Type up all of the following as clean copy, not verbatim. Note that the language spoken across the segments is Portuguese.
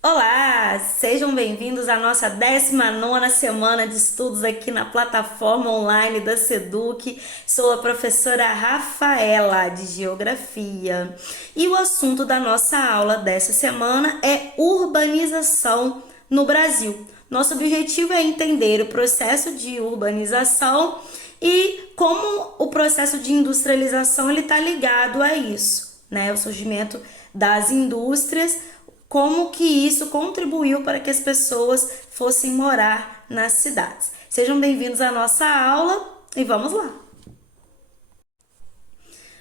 Olá, sejam bem-vindos à nossa 19ª semana de estudos aqui na plataforma online da Seduc. Sou a professora Rafaela, de Geografia. E o assunto da nossa aula dessa semana é urbanização no Brasil. Nosso objetivo é entender o processo de urbanização e como o processo de industrialização está ligado a isso, né? O surgimento das indústrias, como que isso contribuiu para que as pessoas fossem morar nas cidades. Sejam bem-vindos à nossa aula e vamos lá.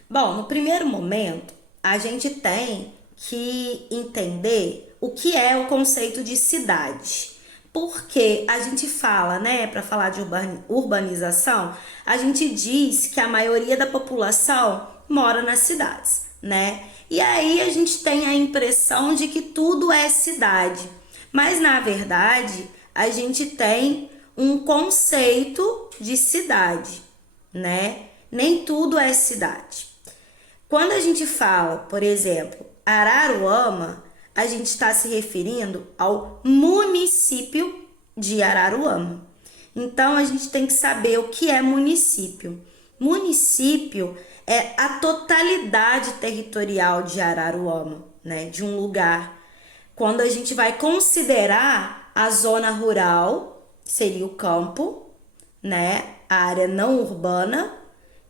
Bom, no primeiro momento, a gente tem que entender o que é o conceito de cidade. Porque a gente fala, né, para falar de urbanização, a gente diz que a maioria da população mora nas cidades, né? E aí a gente tem a impressão de que tudo é cidade. Mas na verdade, a gente tem um conceito de cidade, né? Nem tudo é cidade. Quando a gente fala, por exemplo, Araruama, a gente está se referindo ao município de Araruama. Então a gente tem que saber o que é município. Município é a totalidade territorial de Araruama, né, de um lugar. Quando a gente vai considerar a zona rural, seria o campo, né, a área não urbana,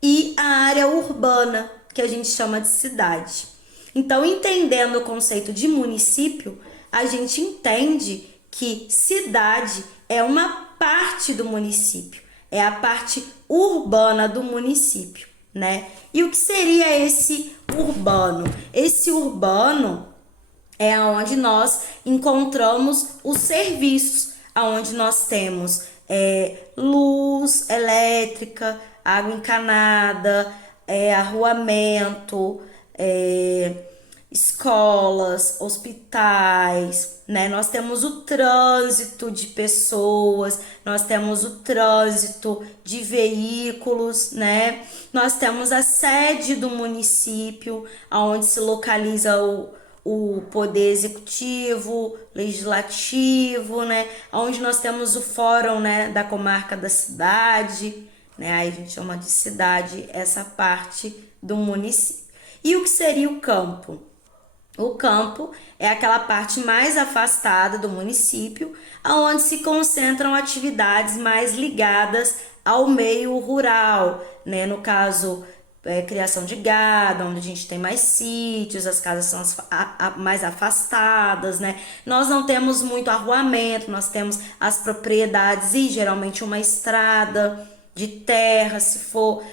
e a área urbana, que a gente chama de cidade. Então, entendendo o conceito de município, a gente entende que cidade é uma parte do município, é a parte urbana do município, né? E o que seria esse urbano? Esse urbano é onde nós encontramos os serviços, onde nós temos luz elétrica, água encanada, arruamento, escolas, hospitais, né? Nós temos o trânsito de pessoas, nós temos o trânsito de veículos, né? Nós temos a sede do município, onde se localiza o poder executivo, legislativo, né? Onde nós temos o fórum, né, da comarca da cidade, né? Aí a gente chama de cidade essa parte do município. E o que seria o campo? O campo é aquela parte mais afastada do município, onde se concentram atividades mais ligadas ao meio rural, né? No caso, criação de gado, onde a gente tem mais sítios, as casas são mais afastadas, né? Nós não temos muito arruamento, nós temos as propriedades e geralmente uma estrada de terra, se for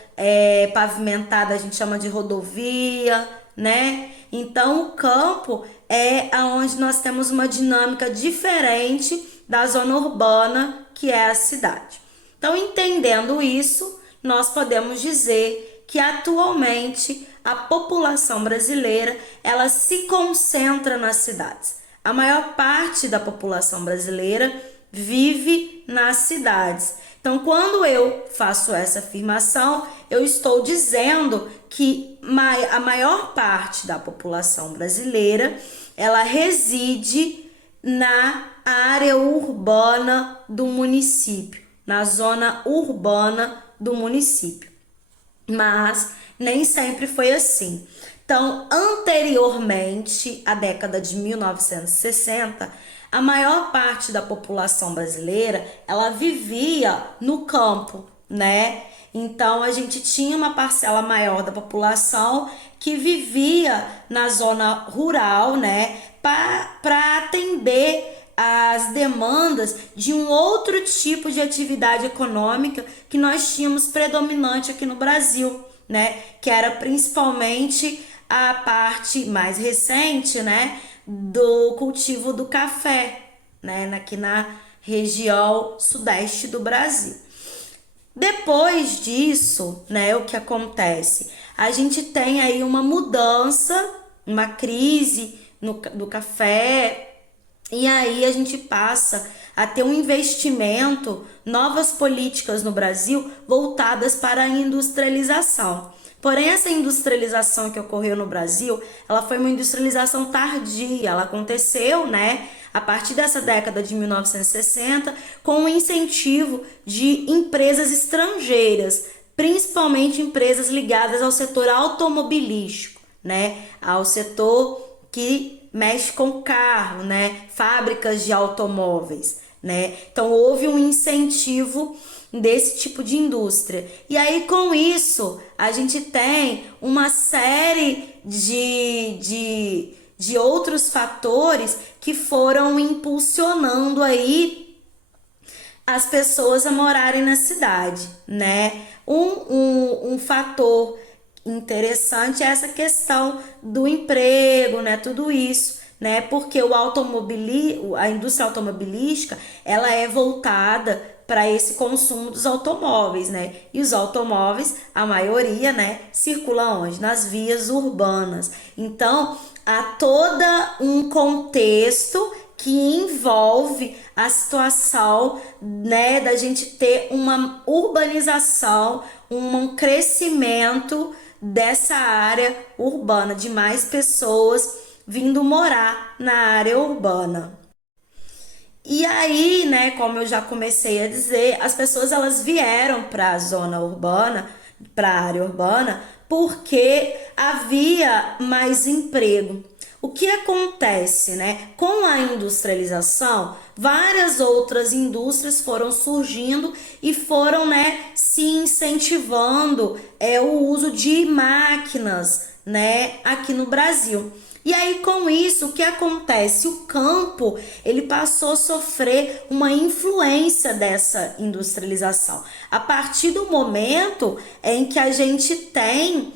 pavimentada, a gente chama de rodovia, né? Então, o campo é aonde nós temos uma dinâmica diferente da zona urbana, que é a cidade. Então, entendendo isso, nós podemos dizer que atualmente a população brasileira, ela se concentra nas cidades. A maior parte da população brasileira vive nas cidades. Então, quando eu faço essa afirmação, eu estou dizendo que a maior parte da população brasileira, ela reside na área urbana do município, na zona urbana do município. Mas nem sempre foi assim. Então, anteriormente, à década de 1960, a maior parte da população brasileira, ela vivia no campo, né? Então, a gente tinha uma parcela maior da população que vivia na zona rural, né? Para atender as demandas de um outro tipo de atividade econômica que nós tínhamos predominante aqui no Brasil, né? Que era principalmente a parte mais recente, né, do cultivo do café, né, aqui na região sudeste do Brasil. Depois disso, né, o que acontece? A gente tem aí uma mudança, uma crise do café, e aí a gente passa a ter um investimento, novas políticas no Brasil voltadas para a industrialização. Porém, essa industrialização que ocorreu no Brasil, ela foi uma industrialização tardia, ela aconteceu, né, a partir dessa década de 1960, com o incentivo de empresas estrangeiras, principalmente empresas ligadas ao setor automobilístico, né? Ao setor que mexe com carro, né? Fábricas de automóveis, né? Então houve um incentivo desse tipo de indústria. E aí com isso a gente tem uma série de outros fatores que foram impulsionando aí as pessoas a morarem na cidade, né? Um fator interessante é essa questão do emprego, né? Tudo isso, né? Porque a indústria automobilística, ela é voltada para esse consumo dos automóveis, né? E os automóveis, a maioria, né, circula onde? Nas vias urbanas. Então, há toda um contexto que envolve a situação, né, da gente ter uma urbanização, um crescimento dessa área urbana, de mais pessoas vindo morar na área urbana. E aí, né, como eu já comecei a dizer, as pessoas elas vieram para a zona urbana, para a área urbana, porque havia mais emprego. O que acontece, né? Com a industrialização, várias outras indústrias foram surgindo e foram, né, se incentivando o uso de máquinas, né, aqui no Brasil. E aí com isso, o que acontece? O campo, ele passou a sofrer uma influência dessa industrialização. A partir do momento em que a gente tem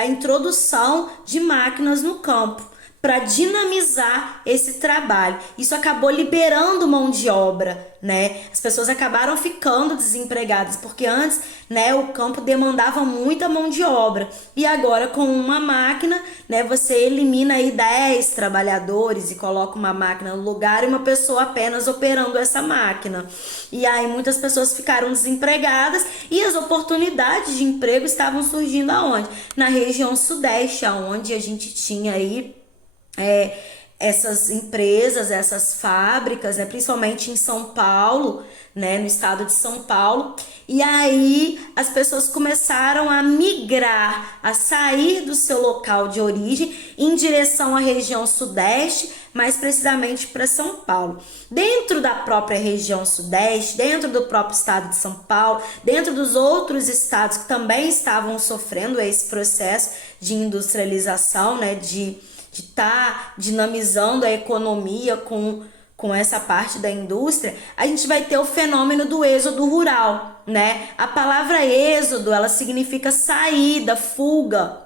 a introdução de máquinas no campo para dinamizar esse trabalho. Isso acabou liberando mão de obra, né? As pessoas acabaram ficando desempregadas, porque antes, né, o campo demandava muita mão de obra. E agora com uma máquina, né, você elimina aí 10 trabalhadores e coloca uma máquina no lugar e uma pessoa apenas operando essa máquina. E aí muitas pessoas ficaram desempregadas e as oportunidades de emprego estavam surgindo aonde? Na região sudeste, aonde a gente tinha aí essas empresas, essas fábricas, né, principalmente em São Paulo, né, no estado de São Paulo. E aí as pessoas começaram a migrar, a sair do seu local de origem em direção à região sudeste, mais precisamente para São Paulo. Dentro da própria região sudeste, dentro do próprio estado de São Paulo, dentro dos outros estados que também estavam sofrendo esse processo de industrialização, né, de estar dinamizando a economia com essa parte da indústria, a gente vai ter o fenômeno do êxodo rural, né? A palavra êxodo, ela significa saída, fuga,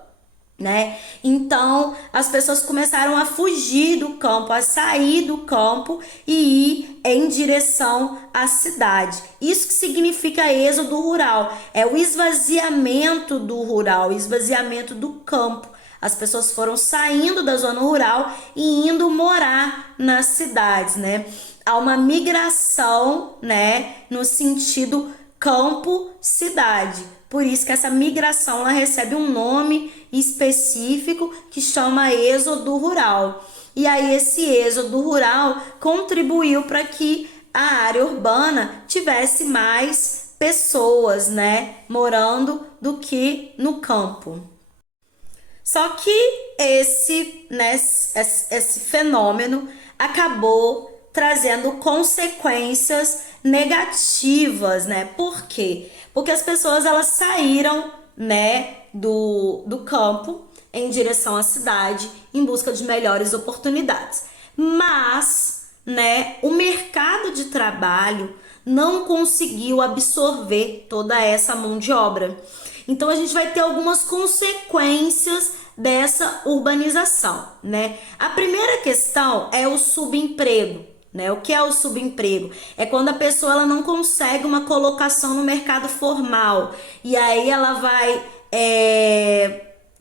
né? Então, as pessoas começaram a fugir do campo, a sair do campo e ir em direção à cidade. Isso que significa êxodo rural, é o esvaziamento do rural, o esvaziamento do campo. As pessoas foram saindo da zona rural e indo morar nas cidades, né? Há uma migração, né, no sentido campo-cidade. Por isso que essa migração ela recebe um nome específico que chama êxodo rural. E aí esse êxodo rural contribuiu para que a área urbana tivesse mais pessoas, né, morando do que no campo. Só que esse fenômeno acabou trazendo consequências negativas, né? Por quê? Porque as pessoas elas saíram, né, do campo em direção à cidade em busca de melhores oportunidades. Mas, né, o mercado de trabalho não conseguiu absorver toda essa mão de obra. Então a gente vai ter algumas consequências dessa urbanização, né? A primeira questão é o subemprego, né? O que é o subemprego? É quando a pessoa ela não consegue uma colocação no mercado formal e aí ela vai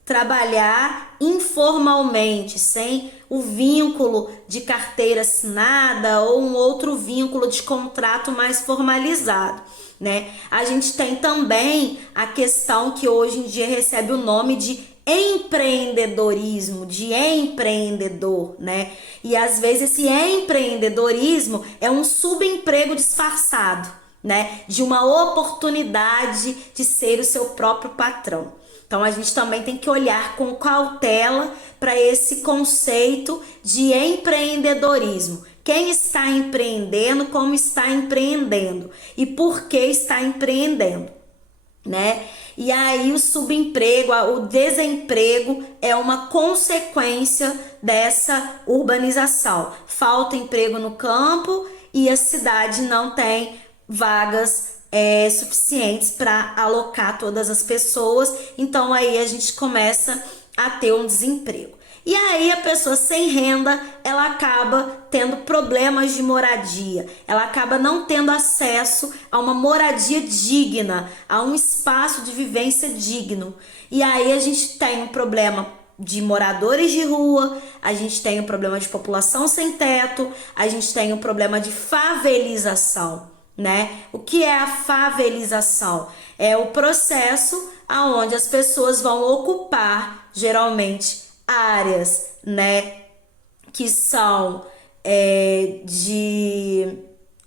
trabalhar informalmente, sem o vínculo de carteira assinada ou um outro vínculo de contrato mais formalizado, né? A gente tem também a questão que hoje em dia recebe o nome de empreendedorismo, de empreendedor, né? E às vezes esse empreendedorismo é um subemprego disfarçado, né? De uma oportunidade de ser o seu próprio patrão. Então a gente também tem que olhar com cautela para esse conceito de empreendedorismo. Quem está empreendendo, como está empreendendo e por que está empreendendo, né? E aí o subemprego, o desemprego é uma consequência dessa urbanização. Falta emprego no campo e a cidade não tem vagas suficientes para alocar todas as pessoas. Então aí a gente começa a ter um desemprego. E aí a pessoa sem renda, ela acaba tendo problemas de moradia, ela acaba não tendo acesso a uma moradia digna, a um espaço de vivência digno. E aí a gente tem um problema de moradores de rua, a gente tem um problema de população sem teto, a gente tem um problema de favelização, né? O que é a favelização? É o processo aonde as pessoas vão ocupar, geralmente, áreas, né, que são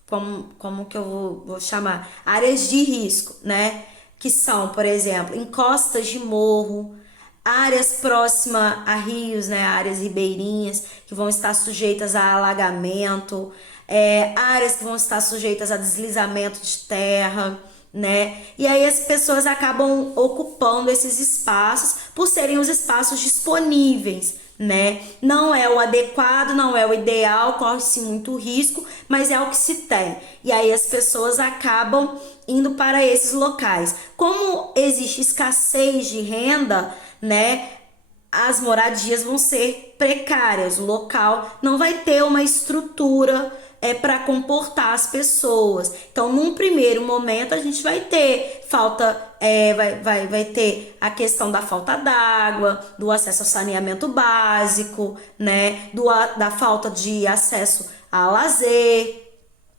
como que eu vou chamar? Áreas de risco, né? Que são, por exemplo, encostas de morro, áreas próximas a rios, né? Áreas ribeirinhas que vão estar sujeitas a alagamento, áreas que vão estar sujeitas a deslizamento de terra, né? E aí as pessoas acabam ocupando esses espaços por serem os espaços disponíveis, né? Não é o adequado, não é o ideal, corre-se muito risco, mas é o que se tem. E aí as pessoas acabam indo para esses locais. Como existe escassez de renda, né? As moradias vão ser precárias, o local não vai ter uma estrutura para comportar as pessoas. Então, num primeiro momento, a gente vai ter falta, vai ter a questão da falta d'água, do acesso ao saneamento básico, né? Da falta de acesso ao lazer,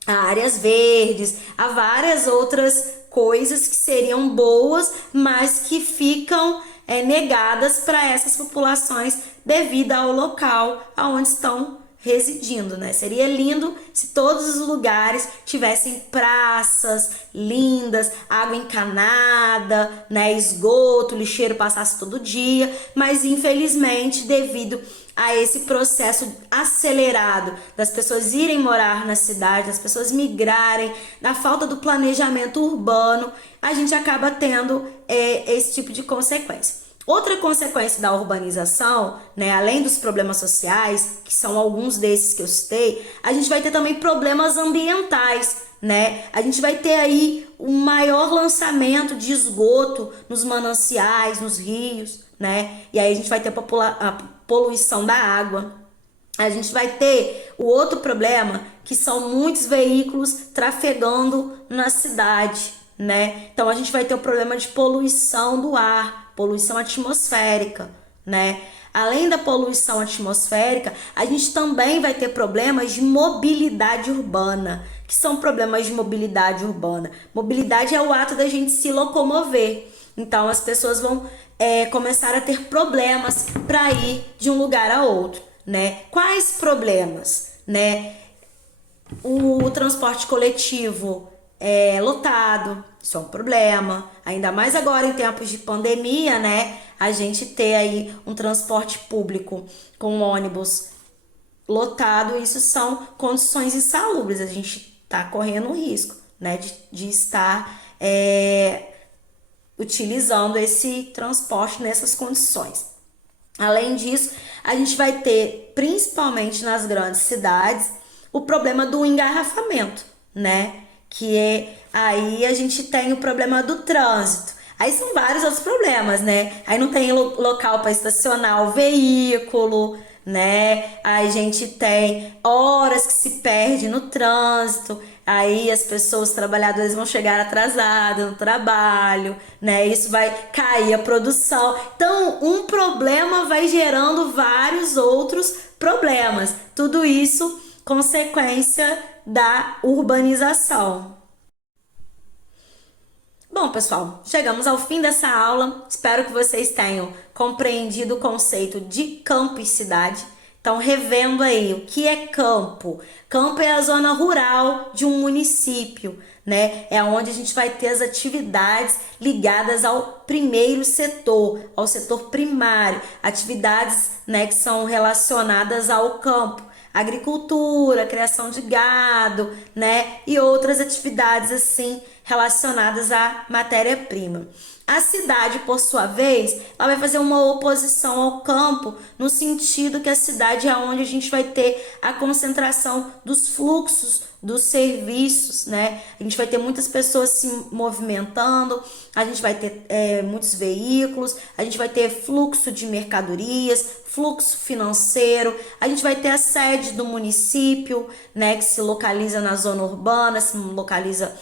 a áreas verdes, a várias outras coisas que seriam boas, mas que ficam negadas para essas populações devido ao local aonde estão residindo, né? Seria lindo se todos os lugares tivessem praças lindas, água encanada, né, esgoto, lixeiro passasse todo dia, mas infelizmente devido a esse processo acelerado das pessoas irem morar na cidade, das pessoas migrarem, da falta do planejamento urbano, a gente acaba tendo esse tipo de consequência. Outra consequência da urbanização, né, além dos problemas sociais, que são alguns desses que eu citei, a gente vai ter também problemas ambientais, né? A gente vai ter aí um maior lançamento de esgoto nos mananciais, nos rios, né? E aí a gente vai ter a poluição da água. A gente vai ter o outro problema, que são muitos veículos trafegando na cidade, né? Então a gente vai ter o problema de poluição do ar, poluição atmosférica, né? Além da poluição atmosférica, a gente também vai ter problemas de mobilidade urbana. Que são problemas de mobilidade urbana? Mobilidade é o ato da gente se locomover. Então as pessoas vão começar a ter problemas para ir de um lugar a outro, né? Quais problemas, né? O transporte coletivo é lotado, isso é um problema, ainda mais agora em tempos de pandemia, né? A gente ter aí um transporte público com ônibus lotado, isso são condições insalubres, a gente tá correndo risco, né? De estar utilizando esse transporte nessas condições. Além disso, a gente vai ter, principalmente nas grandes cidades, o problema do engarrafamento, né? Aí a gente tem o problema do trânsito. Aí são vários outros problemas, né? Aí não tem local para estacionar o veículo, né? Aí a gente tem horas que se perde no trânsito. Aí as pessoas, os trabalhadores vão chegar atrasados no trabalho, né? Isso vai cair a produção. Então, um problema vai gerando vários outros problemas. Tudo isso consequência da urbanização. Bom, pessoal, chegamos ao fim dessa aula. Espero que vocês tenham compreendido o conceito de campo e cidade. Então, revendo aí, o que é campo? Campo é a zona rural de um município, né? É onde a gente vai ter as atividades ligadas ao primeiro setor, ao setor primário, atividades, né, que são relacionadas ao campo, agricultura, criação de gado, né, e outras atividades assim relacionadas à matéria-prima. A cidade, por sua vez, ela vai fazer uma oposição ao campo, no sentido que a cidade é onde a gente vai ter a concentração dos fluxos dos serviços, né? A gente vai ter muitas pessoas se movimentando, a gente vai ter muitos veículos, a gente vai ter fluxo de mercadorias, fluxo financeiro, a gente vai ter a sede do município, né, que se localiza na zona urbana, se localiza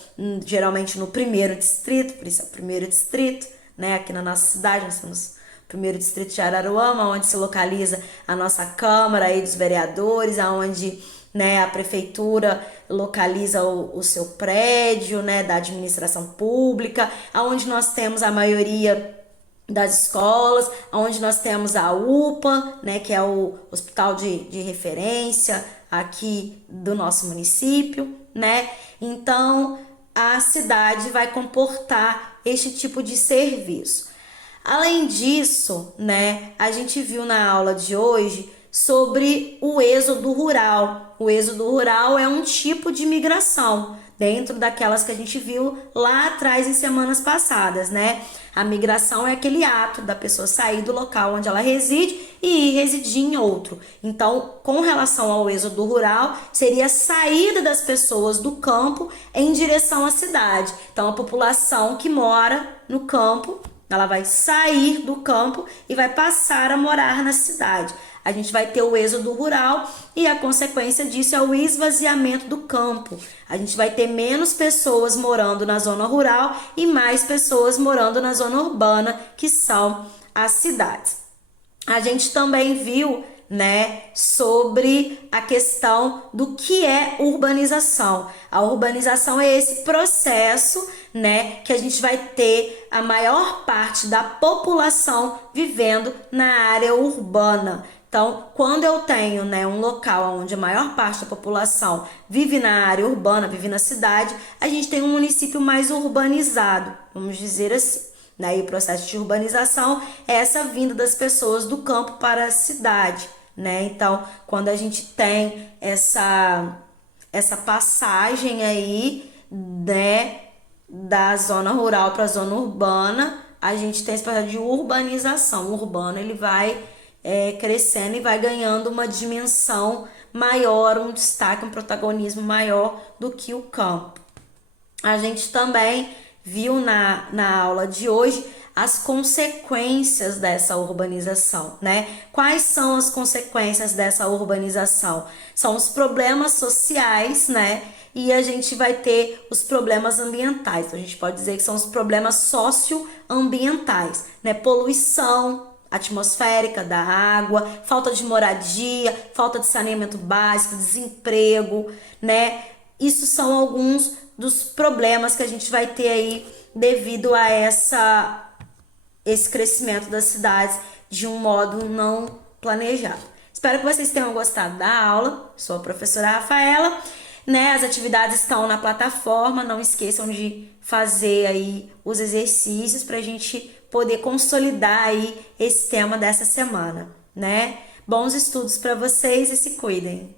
geralmente no primeiro distrito, por isso é o primeiro distrito, né, aqui na nossa cidade nós temos o primeiro distrito de Araruama, onde se localiza a nossa Câmara aí dos Vereadores, aonde, né, a prefeitura localiza o seu prédio, né, da administração pública, aonde nós temos a maioria das escolas, onde nós temos a UPA, né, que é o hospital de referência aqui do nosso município, né? Então, a cidade vai comportar este tipo de serviço. Além disso, né, a gente viu na aula de hoje sobre o êxodo rural. O êxodo rural é um tipo de migração, dentro daquelas que a gente viu lá atrás em semanas passadas, né? A migração é aquele ato da pessoa sair do local onde ela reside e ir residir em outro. Então, com relação ao êxodo rural, seria a saída das pessoas do campo em direção à cidade. Então, a população que mora no campo, ela vai sair do campo e vai passar a morar na cidade. A gente vai ter o êxodo rural e a consequência disso é o esvaziamento do campo. A gente vai ter menos pessoas morando na zona rural e mais pessoas morando na zona urbana, que são as cidades. A gente também viu, né, sobre a questão do que é urbanização. A urbanização é esse processo, né, que a gente vai ter a maior parte da população vivendo na área urbana. Então, quando eu tenho, né, um local onde a maior parte da população vive na área urbana, vive na cidade, a gente tem um município mais urbanizado, vamos dizer assim. Né? E o processo de urbanização é essa vinda das pessoas do campo para a cidade, né? Então, quando a gente tem essa passagem aí, né, da zona rural para a zona urbana, a gente tem esse processo de urbanização. O urbano, ele vai crescendo e vai ganhando uma dimensão maior, um destaque, um protagonismo maior do que o campo. A gente também viu na aula de hoje as consequências dessa urbanização, né? Quais são as consequências dessa urbanização? São os problemas sociais, né? E a gente vai ter os problemas ambientais. Então, a gente pode dizer que são os problemas socioambientais, né? Poluição atmosférica da água, falta de moradia, falta de saneamento básico, desemprego, né? Isso são alguns dos problemas que a gente vai ter aí devido a esse crescimento das cidades de um modo não planejado. Espero que vocês tenham gostado da aula. Sou a professora Rafaela, né? As atividades estão na plataforma, não esqueçam de fazer aí os exercícios para a gente poder consolidar aí esse tema dessa semana, né? Bons estudos para vocês e se cuidem.